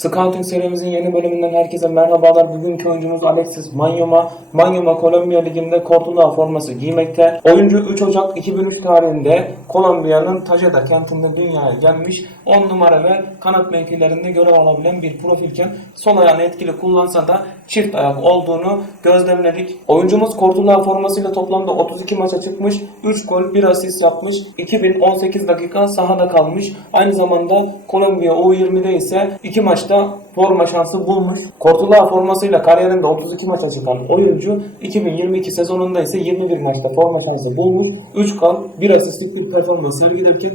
Scouting serimizin yeni bölümünden herkese merhabalar. Bugünkü oyuncumuz Alexis Manyoma. Manyoma Kolombiya Ligi'nde Kortuluğa forması giymekte. Oyuncu 3 Ocak 2003 tarihinde Kolombiya'nın Tajeda kentinde dünyaya gelmiş. 10 numara ve kanat mevkilerinde görev alabilen bir profilken sol ayağını etkili kullansa da çift ayak olduğunu gözlemledik. Oyuncumuz Kortuluğa formasıyla toplamda 32 maça çıkmış. 3 gol 1 asist yapmış. 2018 dakika sahada kalmış. Aynı zamanda Kolombiya U20'de ise 2 maçta forma şansı bulmuş. Kortuluğa formasıyla kariyerinde 32 maça çıkan oyuncu 2022 sezonunda ise 21 maçta forma şansı bulmuş. 3 gol 1 asistlik bir performans sergilerken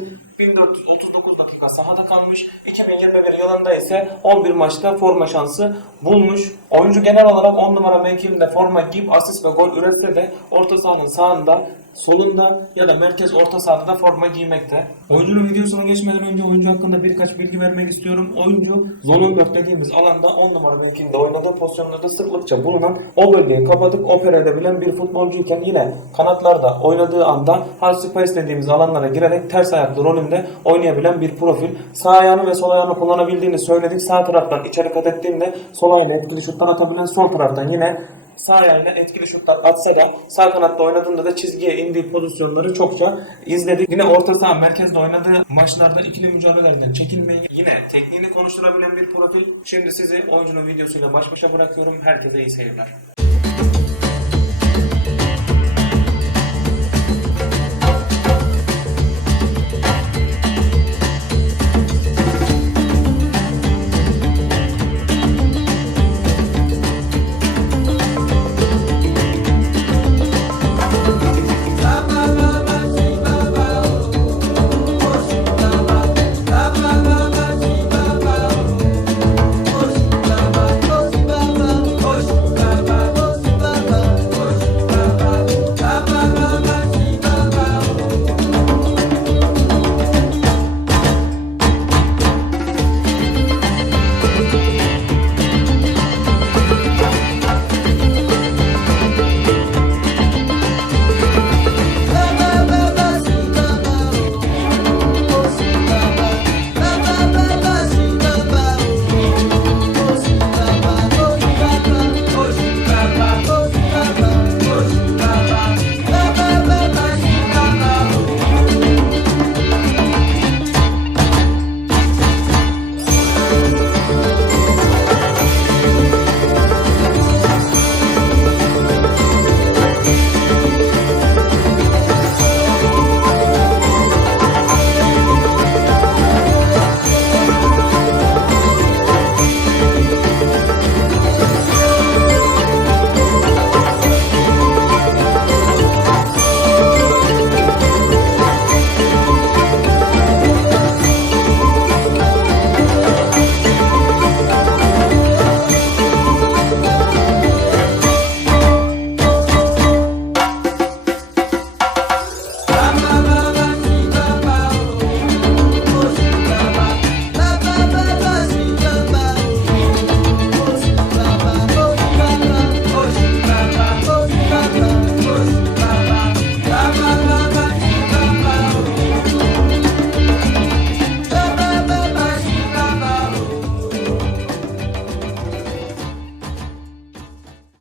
2021 yılında ise 11 maçta forma şansı bulmuş. Oyuncu genel olarak 10 numara mevkinde forma giyip asist ve gol üretse de orta sahanın sağında, solunda ya da merkez orta sahada da forma giymekte. Oyuncunun videosuna geçmeden önce oyuncu hakkında birkaç bilgi vermek istiyorum. Oyuncu 4 dediğimiz alanda 10 numara mevkinde oynadığı pozisyonlarda sıklıkça bulunan o bölgeyi kapatıp opera edebilen bir futbolcuyken yine kanatlarda oynadığı anda half space dediğimiz alanlara girerek ters ayaklı rolünde oynayabilen bir profil. Sağ ayağını ve sol ayağını kullanabildiğini söyledik. Sağ taraftan içeri kat ettiğinde sol ayağını etkili şuttan atabilen sol taraftan yine sağ ayağıyla etkili şutlar atsa da sağ kanatta oynadığında da çizgiye indiği pozisyonları çokça izledik. Yine orta saha merkezde oynadığı maçlarda ikili mücadelelerden çekinmeyi yine tekniğini konuşturabilen bir profil. Şimdi sizi oyuncunun videosuyla baş başa bırakıyorum. Herkese iyi seyirler.